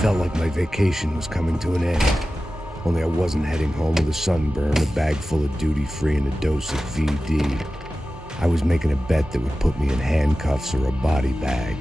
felt like my vacation was coming to an end. Only I wasn't heading home with a sunburn, a bag full of duty-free, and a dose of VD. I was making a bet that would put me in handcuffs or a body bag.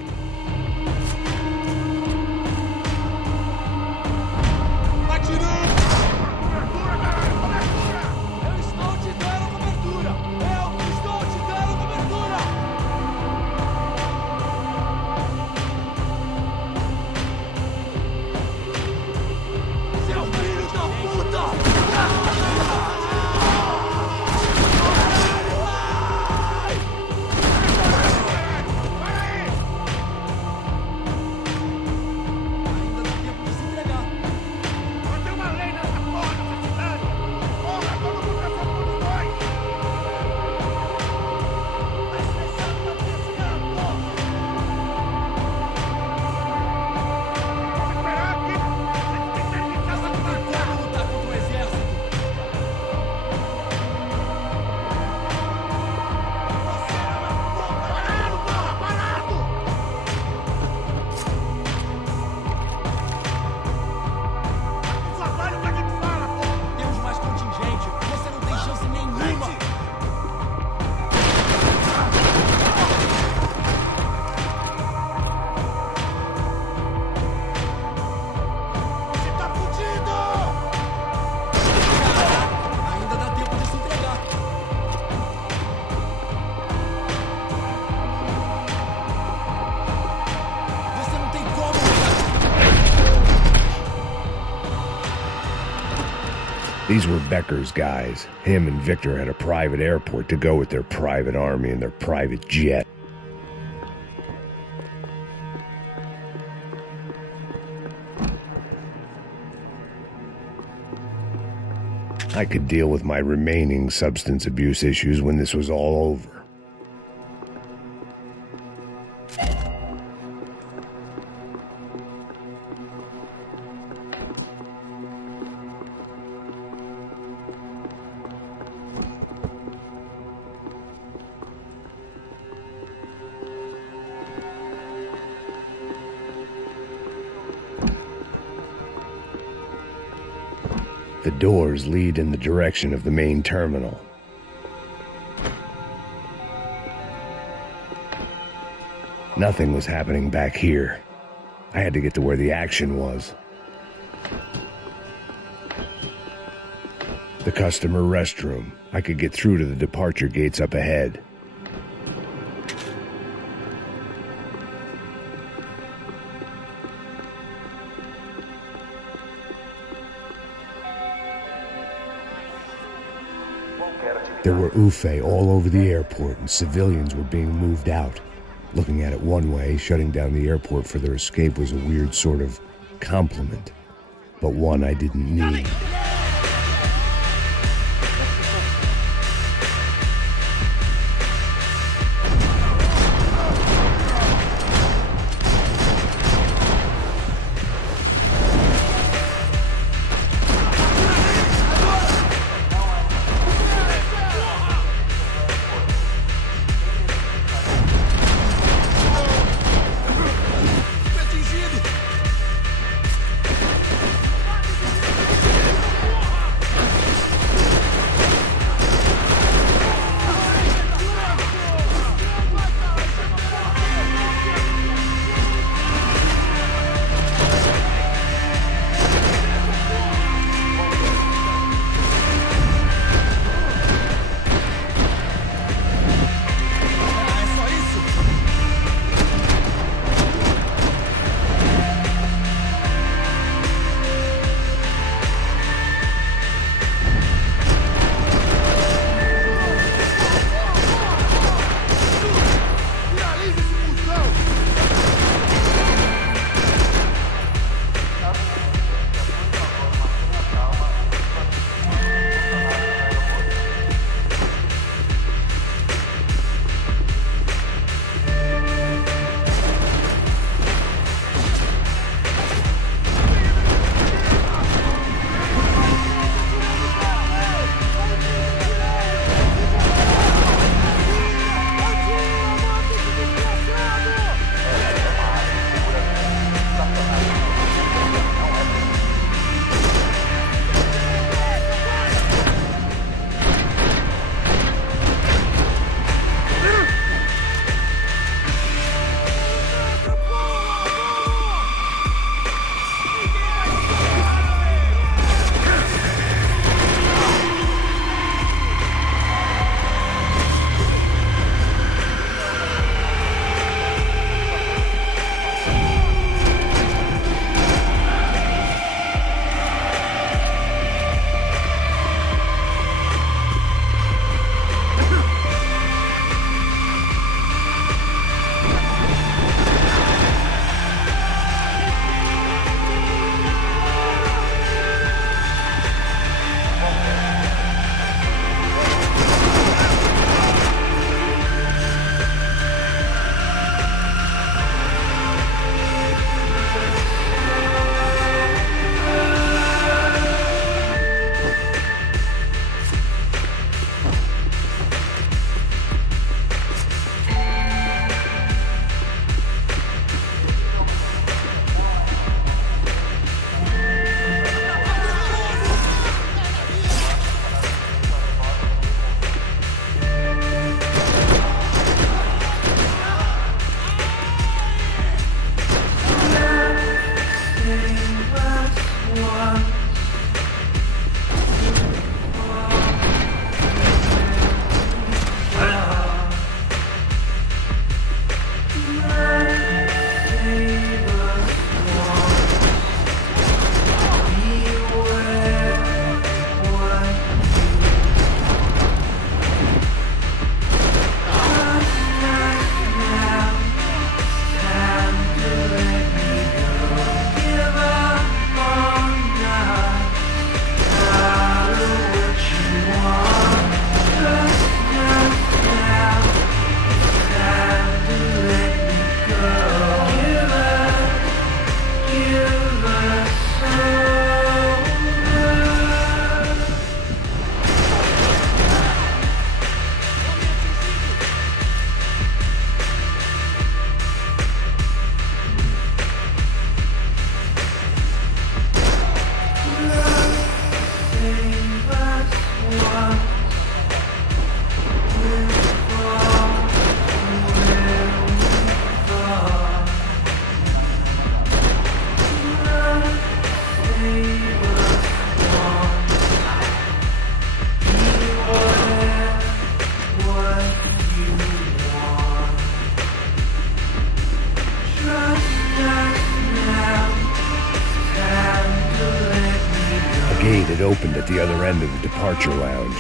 These were Becker's guys. Him and Victor had a private airport to go with their private army and their private jet. I could deal with my remaining substance abuse issues when this was all over. The doors lead in the direction of the main terminal. Nothing was happening back here. I had to get to where the action was. The customer restroom. I could get through to the departure gates up ahead. There were UFE all over the airport, and civilians were being moved out. Looking at it one way, shutting down the airport for their escape was a weird sort of compliment, but one I didn't need. had opened at the other end of the departure lounge.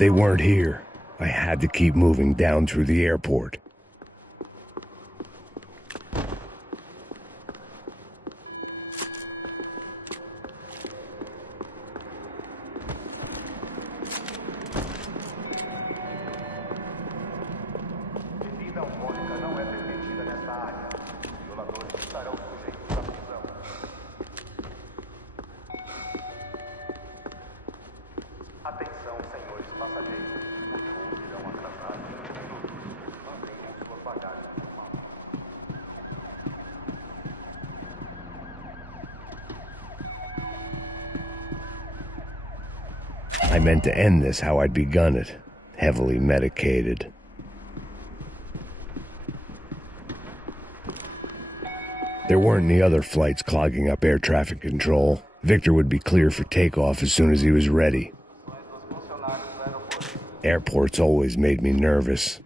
They weren't here. I had to keep moving down through the airport. I meant to end this how I'd begun it, heavily medicated. There weren't any other flights clogging up air traffic control. Victor would be clear for takeoff as soon as he was ready. Airports always made me nervous.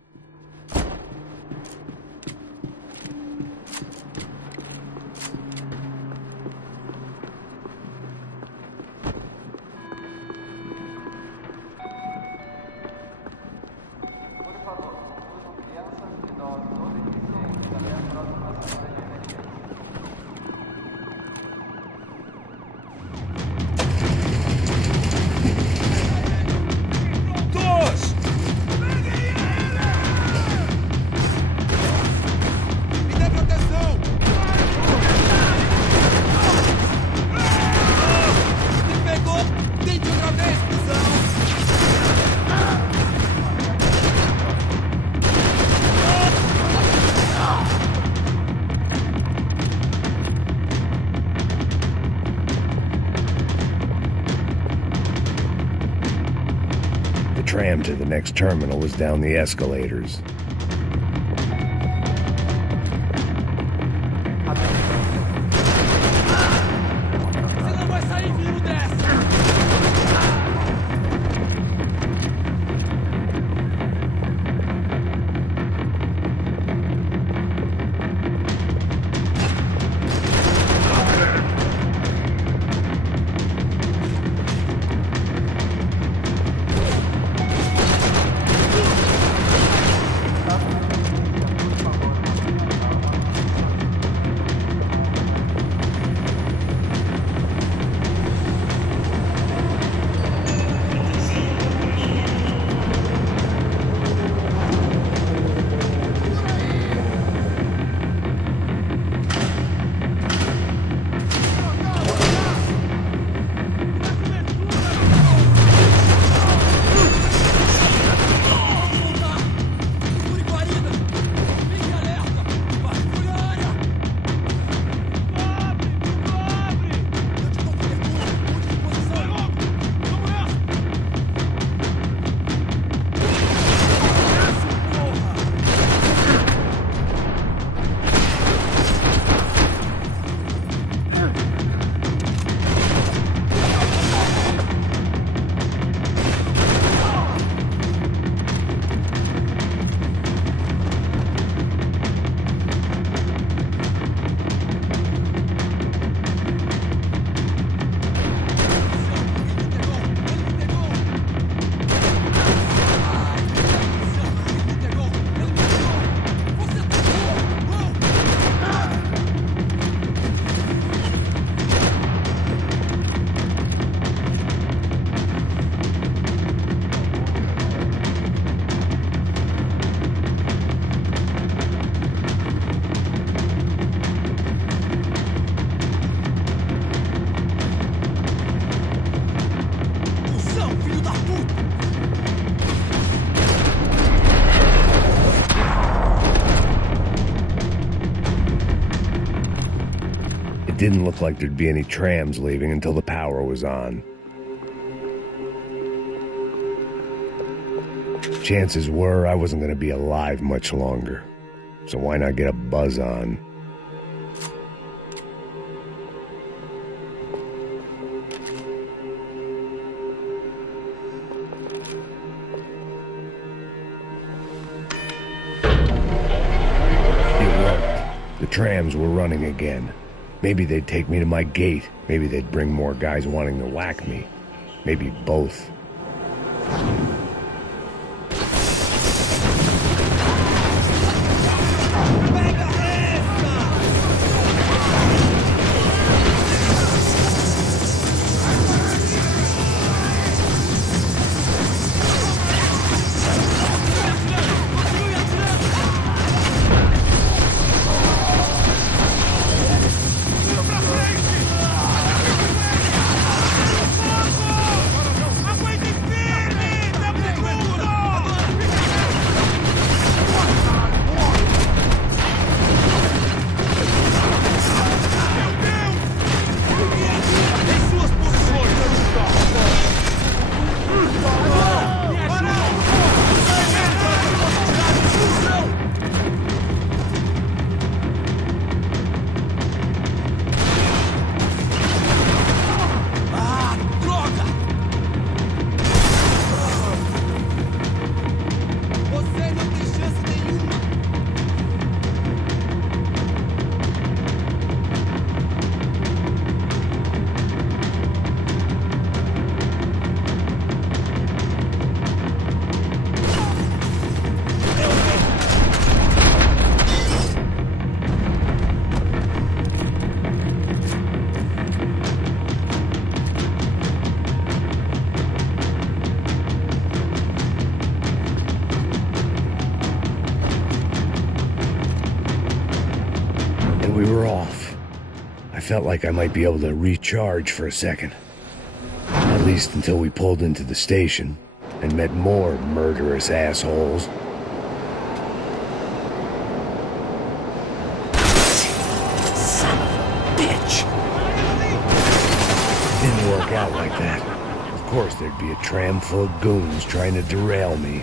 The tram to the next terminal was down the escalators. didn't look like there'd be any trams leaving until the power was on. Chances were I wasn't going to be alive much longer, so why not get a buzz on? It worked. The trams were running again. Maybe they'd take me to my gate. Maybe they'd bring more guys wanting to whack me. Maybe both. We were off. I felt like I might be able to recharge for a second. At least until we pulled into the station and met more murderous assholes. Son of a bitch! Didn't work out like that. Of course there'd be a tram full of goons trying to derail me.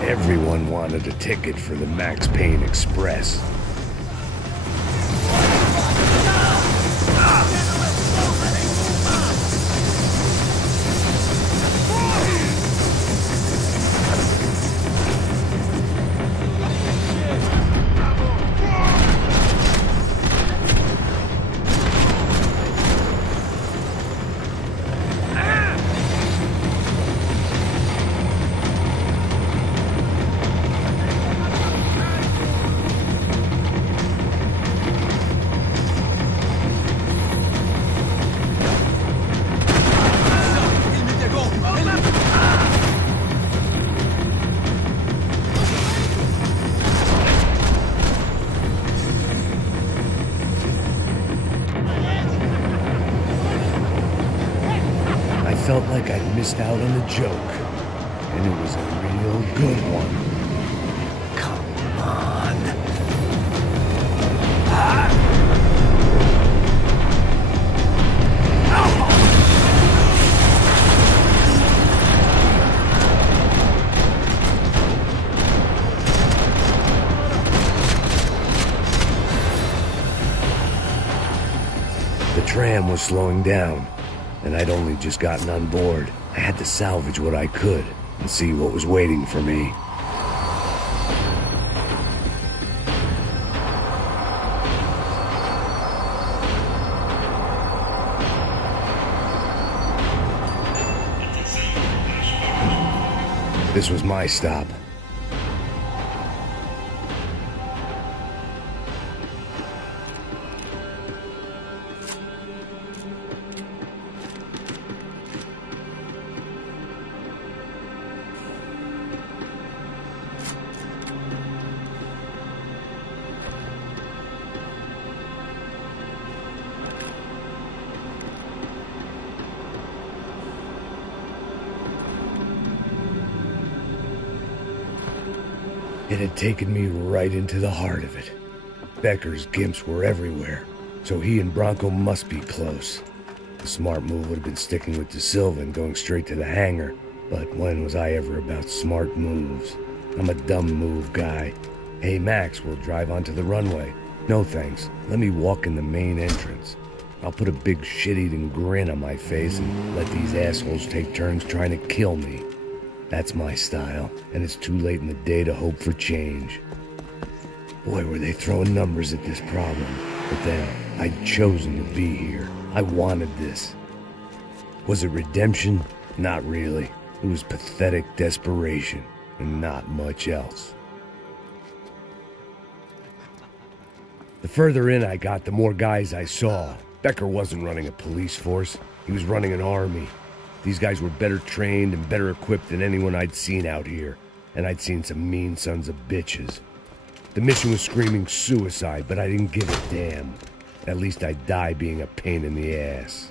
Everyone wanted a ticket for the Max Payne Express. missed out on a joke. And it was a real good one. Come on. The tram was slowing down, and I'd only just gotten on board. I had to salvage what I could and see what was waiting for me. This was my stop. It had taken me right into the heart of it. Becker's gimps were everywhere, so he and Bronco must be close. The smart move would have been sticking with De Silva and going straight to the hangar, but when was I ever about smart moves? I'm a dumb move guy. Hey Max, we'll drive onto the runway. No thanks, let me walk in the main entrance. I'll put a big shit-eating grin on my face and let these assholes take turns trying to kill me. That's my style, and it's too late in the day to hope for change. Boy, were they throwing numbers at this problem. But then, I'd chosen to be here. I wanted this. Was it redemption? Not really. It was pathetic desperation, and not much else. The further in I got, the more guys I saw. Becker wasn't running a police force. He was running an army. These guys were better trained and better equipped than anyone I'd seen out here, and I'd seen some mean sons of bitches. The mission was screaming suicide, but I didn't give a damn. At least I'd die being a pain in the ass.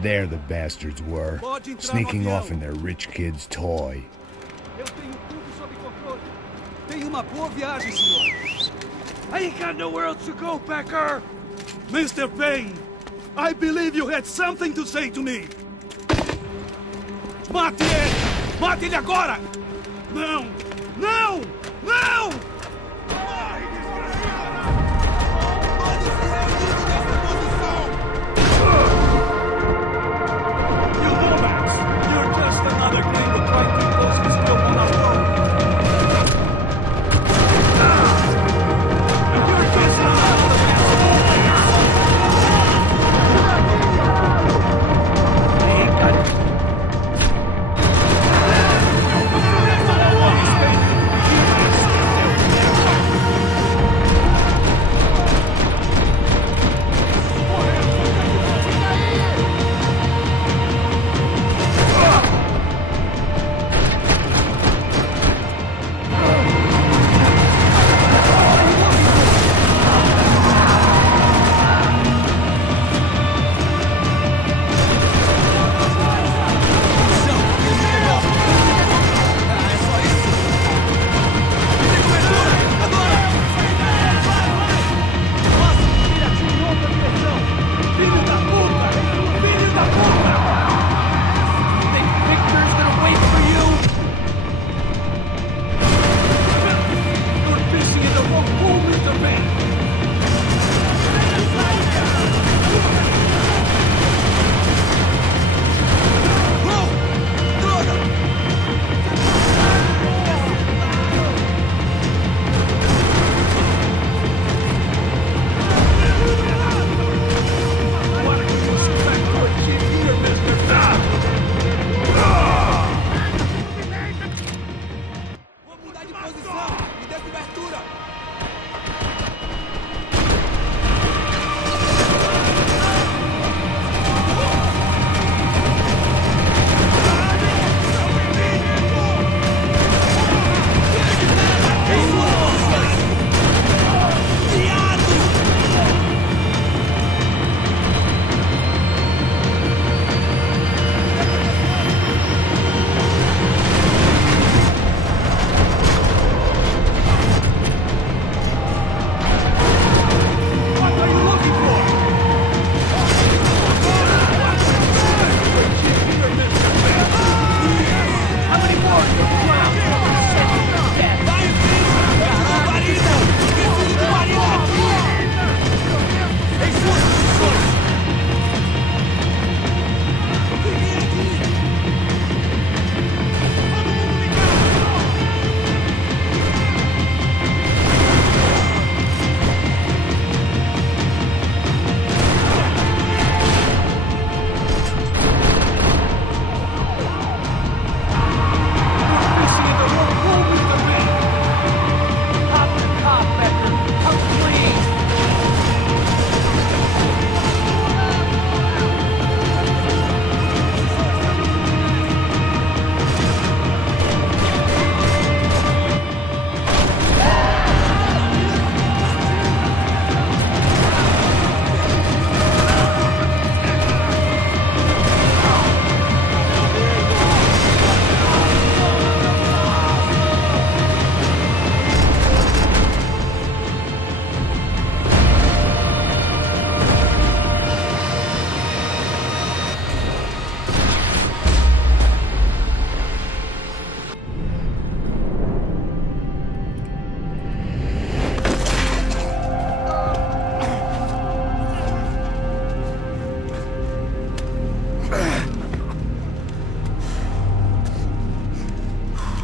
There the bastards were, sneaking off in their rich kid's toy. I ain't got nowhere else to go, Becker! Mr. Payne, I believe you had something to say to me! Mate ele! Mate ele agora! Não! Não! Não! Morre, desgraçado! Todos se reuniram nessa posição! You know, Max, you're just another gringo trying to close his scope on our world.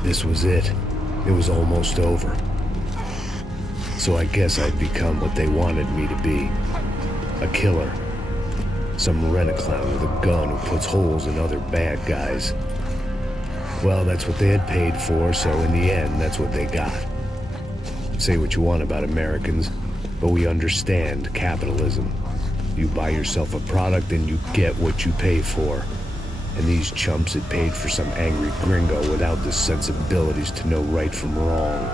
This was it. It was almost over. So I guess I'd become what they wanted me to be. A killer. Some rent-a-clown with a gun who puts holes in other bad guys. Well, that's what they had paid for, so in the end, that's what they got. Say what you want about Americans, but we understand capitalism. You buy yourself a product and you get what you pay for. And these chumps had paid for some angry gringo without the sensibilities to know right from wrong.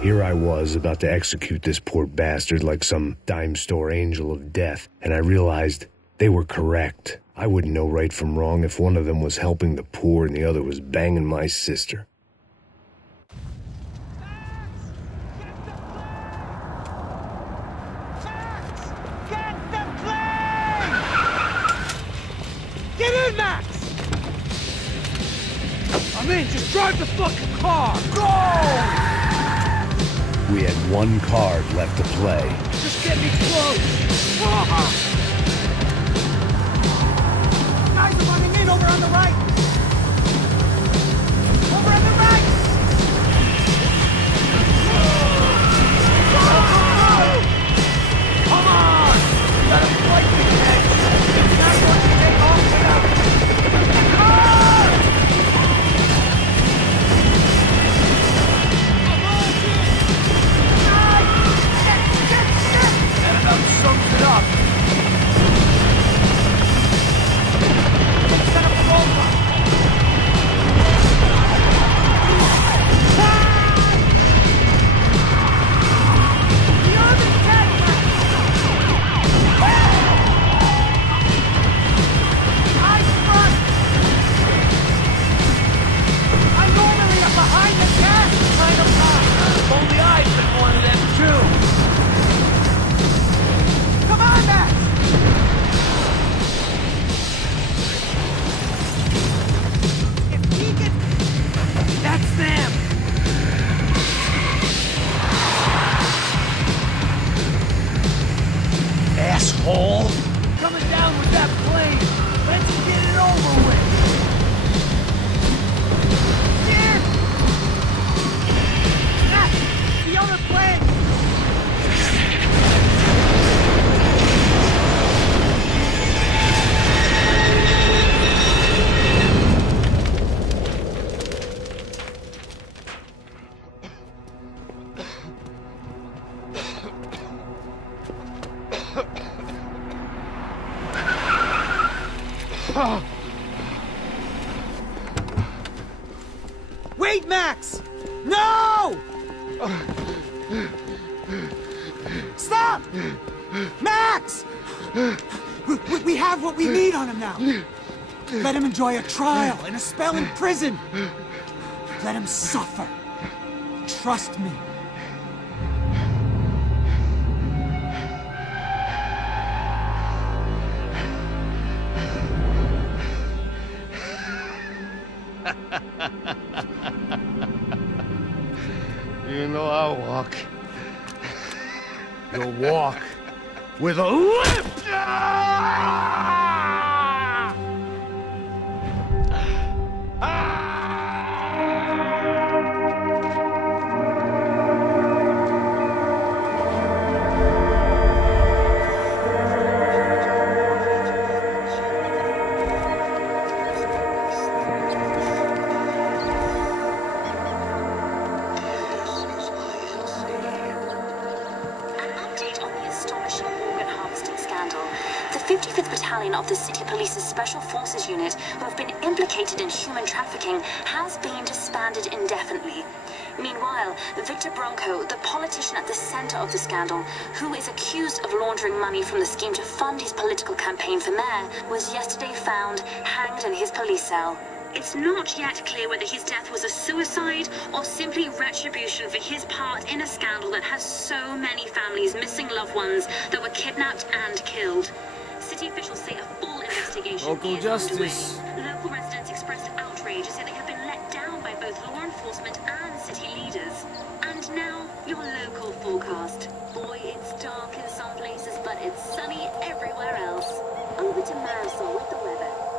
Here I was, about to execute this poor bastard like some dime store angel of death, and I realized they were correct. I wouldn't know right from wrong if one of them was helping the poor and the other was banging my sister. Get in, Max! I'm in, just drive the fucking car! Go! We had one card left to play. Just get me close! Guys are running in over on the right! Over on the right! Come on! Let him fight me, Max! Not once you get off without... Sums it up. Set up a roadblock. You're the Cadillac. Eyes front. I'm normally a behind the cat kind of guy. If only I'd been one of them too. Come on, Max! If he can... That's them! Asshole! Coming down with that plane! Let's get it over with! Here! Ah! The other plane! Wait, Max! No! Stop! Max! We have what we need on him now. Let him enjoy a trial and a spell in prison. Let him suffer. Trust me. You know I'll walk. You'll walk with a limp! The 55th Battalion of the City Police's Special Forces Unit, who have been implicated in human trafficking, has been disbanded indefinitely. Meanwhile, Victor Bronco, the politician at the center of the scandal, who is accused of laundering money from the scheme to fund his political campaign for mayor, was yesterday found hanged in his police cell. It's not yet clear whether his death was a suicide or simply retribution for his part in a scandal that has so many families missing loved ones that were kidnapped and killed. City officials say a full investigation Local is justice. underway. Local residents expressed outrage as they have been let down by both law enforcement and city leaders. And now, your local forecast. Boy, it's dark in some places, but it's sunny everywhere else. Over to Marisol with the weather.